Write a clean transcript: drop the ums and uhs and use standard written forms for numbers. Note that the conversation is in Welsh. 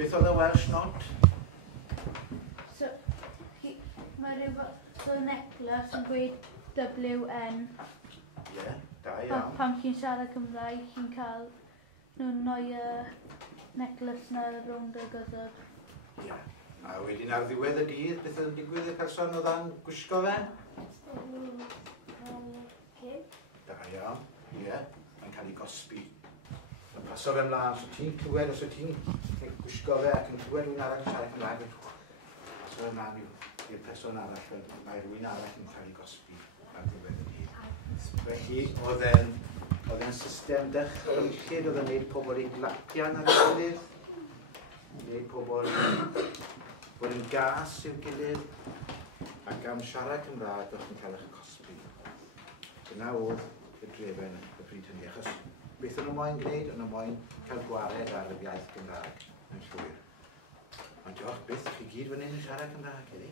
Beth oedd y Welsh not? So, mae rhyw fath o necklace yn gweud WN. Ie, da iawn. Pan chi'n siarad Cymraeg, chi'n cael nhw'n noi y necklace na rownd y gyddod. Ie. A wedyn ar ddiwedd y dydd, beth oedd yn digwydd y person oedd yn gwisgo fe? Da iawn. Ie, mae'n cael ei gosbi. Mae'n paso fe mlaen, so ti'n clywed os wyt ti'n gwisgo fe ac yn clywed rhywun arall yn siarad Cymraeg, paso fe mlaen i'r person arall, mae rhywun arall yn cael ei gosbi ar ddiwedd y dydd. Felly, oedd e'n system dychmyllyd, oedd e'n gwneud pobl i glapian ar ei gilydd, gwneud pobl bod yn gas i'w gilydd, ac am siarad Cymraeg o'ch chi'n cael eich cosbi. Dyna oedd y drefen y bryd hynny, achos beth o'n nhw moyn gwneud, o'n nhw moyn cael gwared ar y iaith Gymraeg yn llwyr. Ond diolch, beth chi gyd fan hyn yn siarad Cymraeg, ydy?